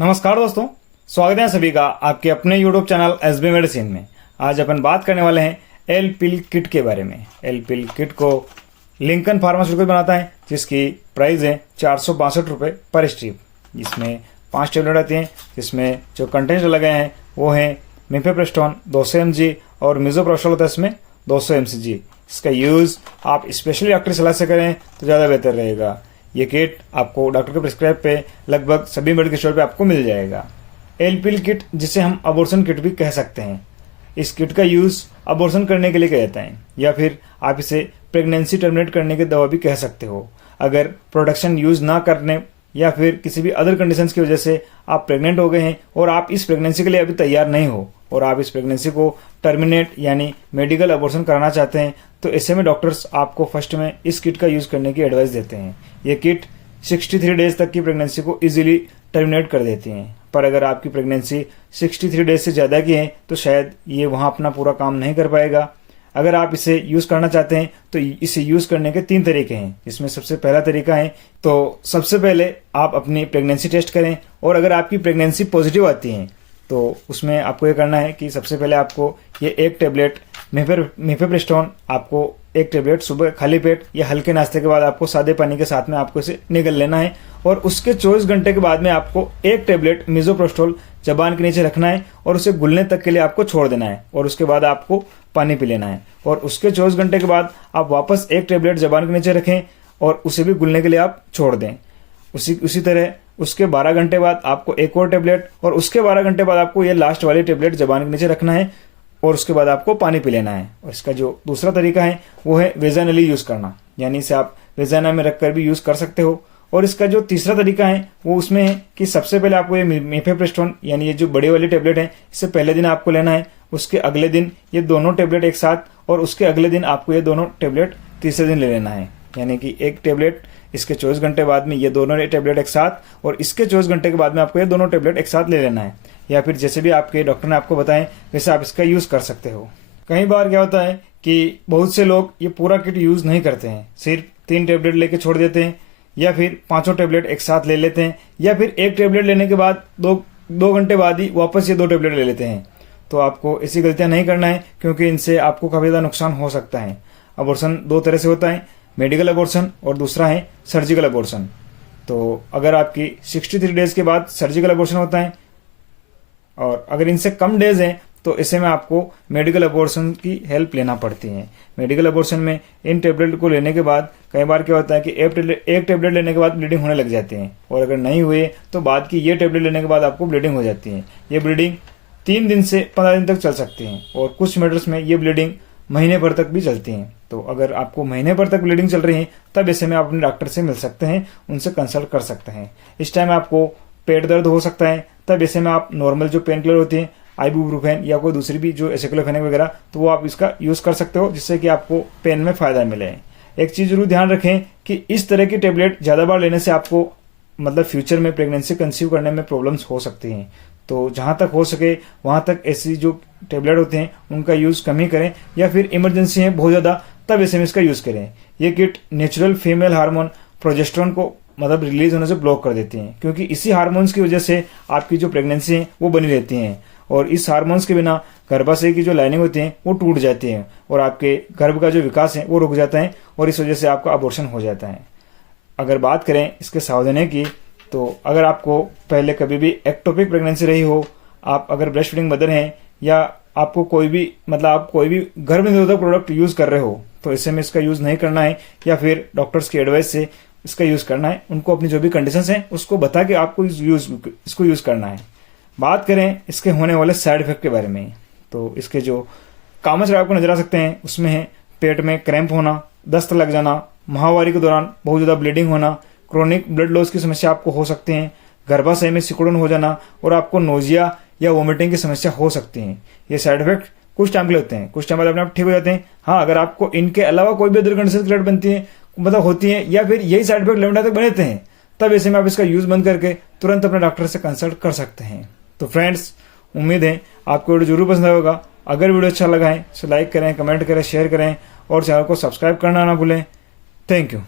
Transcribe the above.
नमस्कार दोस्तों, स्वागत है सभी का आपके अपने यूट्यूब चैनल एसबी मेडिसिन में। आज अपन बात करने वाले हैं एल पिल किट के बारे में। एल पिल किट को लिंकन फार्मास्यूटिकल बनाता है, जिसकी प्राइस है 462 रुपये पर स्ट्रिप। इसमें 5 टेबलेट आती हैं, जिसमें जो कंटेंट लगे हैं वो हैं मिफेप्रिस्टोन 200 mg और मिजोप्रोस्टोल होता है इसमें 200 mg। इसका यूज़ आप स्पेशली डॉक्टर की सलाह से करें तो ज़्यादा बेहतर रहेगा। ये किट आपको डॉक्टर के प्रिस्क्राइब पे लगभग सभी मेडिकल स्टोर पे आपको मिल जाएगा। एल पिल किट, जिसे हम अबॉर्शन किट भी कह सकते हैं, इस किट का यूज़ अबॉर्शन करने के लिए किया जाता है, या फिर आप इसे प्रेगनेंसी टर्मिनेट करने की दवा भी कह सकते हो। अगर प्रोडक्शन यूज़ ना करने या फिर किसी भी अदर कंडीशंस की वजह से आप प्रेग्नेंट हो गए हैं और आप इस प्रेगनेंसी के लिए अभी तैयार नहीं हो और आप इस प्रेगनेंसी को टर्मिनेट यानी मेडिकल अबॉर्शन कराना चाहते हैं, तो ऐसे में डॉक्टर्स आपको फर्स्ट में इस किट का यूज़ करने की एडवाइस देते हैं। ये किट 63 डेज तक की प्रेगनेंसी को इजीली टर्मिनेट कर देती हैं। पर अगर आपकी प्रेगनेंसी 63 डेज से ज़्यादा की है तो शायद ये वहाँ अपना पूरा काम नहीं कर पाएगा। अगर आप इसे यूज़ करना चाहते हैं तो इसे यूज़ करने के 3 तरीके हैं। इसमें सबसे पहला तरीका है, तो सबसे पहले आप अपनी प्रेगनेंसी टेस्ट करें और अगर आपकी प्रेगनेंसी पॉजिटिव आती है तो उसमें आपको ये करना है कि सबसे पहले आपको ये 1 टेबलेट मिफेप्रिस्टोन, आपको 1 टेबलेट सुबह खाली पेट या हल्के नाश्ते के बाद आपको सादे पानी के साथ में आपको इसे निगल लेना है और उसके 24 घंटे के बाद में आपको 1 टेबलेट मिजोप्रोस्टोल जबान के नीचे रखना है और उसे घुलने तक के लिए आपको छोड़ देना है और उसके बाद आपको पानी पी लेना है और उसके 24 घंटे के बाद आप वापस 1 टेबलेट जबान के नीचे रखें और उसे भी घुलने के लिए आप छोड़ दें। उसी तरह उसके 12 घंटे बाद आपको 1 और टेबलेट और उसके 12 घंटे बाद आपको ये लास्ट वाली टेबलेट जबान के नीचे रखना है और उसके बाद आपको पानी पी लेना है। और इसका जो दूसरा तरीका है वो है वेजाइनली यूज़ करना, यानी इसे आप वेजाइना में रखकर भी यूज़ कर सकते हो। और इसका जो तीसरा तरीका है वो उसमें है कि सबसे पहले आपको ये मिफेप्रिस्टोन यानी ये जो बड़ी वाली टेबलेट है इससे पहले दिन आपको लेना है, उसके अगले दिन ये दोनों टेबलेट एक साथ और उसके अगले दिन आपको ये दोनों टेबलेट तीसरे दिन ले लेना है। यानी कि 1 टेबलेट इसके 24 घंटे बाद में ये दोनों टेबलेट एक साथ और इसके 24 घंटे के बाद में आपको ये दोनों टेबलेट एक साथ ले लेना है, या फिर जैसे भी आपके डॉक्टर ने आपको बताएं वैसे आप इसका यूज़ कर सकते हो। कई बार क्या होता है कि बहुत से लोग ये पूरा किट यूज़ नहीं करते हैं, सिर्फ 3 टेबलेट लेके छोड़ देते हैं या फिर 5 टेबलेट एक साथ ले लेते हैं या फिर 1 टेबलेट लेने के बाद 2 घंटे बाद ही वापस ये 2 टेबलेट ले लेते हैं। तो आपको ऐसी गलतियां नहीं करना है, क्योंकि इनसे आपको काफ़ी ज़्यादा नुकसान हो सकता है। अबॉर्शन 2 तरह से होता है, मेडिकल अबॉर्शन और दूसरा है सर्जिकल अबॉर्शन। तो अगर आपकी 63 डेज के बाद सर्जिकल अबॉर्शन होता है और अगर इनसे कम डेज हैं तो ऐसे में आपको मेडिकल अबॉर्शन की हेल्प लेना पड़ती है। मेडिकल अबॉर्शन में इन टेबलेट को लेने के बाद कई बार क्या होता है कि 1 टेबलेट लेने के बाद ब्लीडिंग होने लग जाती है और अगर नहीं हुए तो बाद की ये टेबलेट लेने के बाद आपको ब्लीडिंग हो जाती है। ये ब्लीडिंग 3 दिन से 15 दिन तक चल सकती है और कुछ मैटर्स में ये ब्लीडिंग महीने भर तक भी चलती हैं। तो अगर आपको महीने भर तक ब्लीडिंग चल रही है तब ऐसे में आप अपने डॉक्टर से मिल सकते हैं, उनसे कंसल्ट कर सकते हैं। इस टाइम आपको पेट दर्द हो सकता है, तब ऐसे में आप नॉर्मल जो पेन किलर होती है आइबुप्रोफेन या कोई दूसरी भी जो एसिक्लोफेनेक वगैरह, तो वो आप इसका यूज़ कर सकते हो, जिससे कि आपको पेन में फ़ायदा मिले। एक चीज़ जरूर ध्यान रखें कि इस तरह की टेबलेट ज़्यादा बार लेने से आपको मतलब फ्यूचर में प्रेगनेंसी कंसीव करने में प्रॉब्लम्स हो सकती हैं। तो जहाँ तक हो सके वहाँ तक ऐसी जो टेबलेट होते हैं उनका यूज़ कम ही करें, या फिर इमरजेंसी है बहुत ज़्यादा तब ऐसे में इसका यूज़ करें। ये kit natural female hormone progesterone को मतलब रिलीज होने से ब्लॉक कर देती हैं, क्योंकि इसी हार्मोन्स की वजह से आपकी जो प्रेगनेंसी है वो बनी रहती हैं और इस हार्मोन्स के बिना गर्भाशय की जो लाइनिंग होती है वो टूट जाती है और आपके गर्भ का जो विकास है वो रुक जाता है और इस वजह से आपका अबॉर्शन हो जाता है। अगर बात करें इसके सावधानी की, तो अगर आपको पहले कभी भी एक्टोपिक प्रेगनेंसी रही हो, आप अगर ब्रेस्ट फीडिंग मदर हैं या आपको कोई भी मतलब आप कोई भी गर्भ निरोधक प्रोडक्ट यूज़ कर रहे हो, तो ऐसे में इसका यूज़ नहीं करना है या फिर डॉक्टर्स की एडवाइस से इसका यूज़ करना है। उनको अपनी जो भी कंडीशंस हैं उसको बता के आपको इसको यूज़ करना है। बात करें इसके होने वाले साइड इफेक्ट के बारे में, तो इसके जो कॉमन साइड आपको नजर आ सकते हैं उसमें है पेट में क्रैम्प होना, दस्त लग जाना, माहवारी के दौरान बहुत ज़्यादा ब्लीडिंग होना, क्रोनिक ब्लड लॉस की समस्या आपको हो सकती है, गर्भाशय में सिकुड़न हो जाना और आपको नोजिया या वोमिटिंग की समस्या हो सकती है। ये साइड इफेक्ट कुछ टाइम के लिए होते हैं, कुछ टाइम बाद अपने आप ठीक हो जाते हैं। हाँ, अगर आपको इनके अलावा कोई भी अदर कंडीशन क्रिएट बनती है मतलब होती है या फिर यही साइड इफेक्ट लंबे तक बने हैं, तब ऐसे में आप इसका यूज़ बंद करके तुरंत अपने डॉक्टर से कंसल्ट कर सकते हैं। तो फ्रेंड्स, उम्मीद है आपको वीडियो जरूर पसंद आएगा। अगर वीडियो अच्छा लगा है तो लाइक करें, कमेंट करें, शेयर करें और चैनल को सब्सक्राइब करना ना भूलें। Thank you.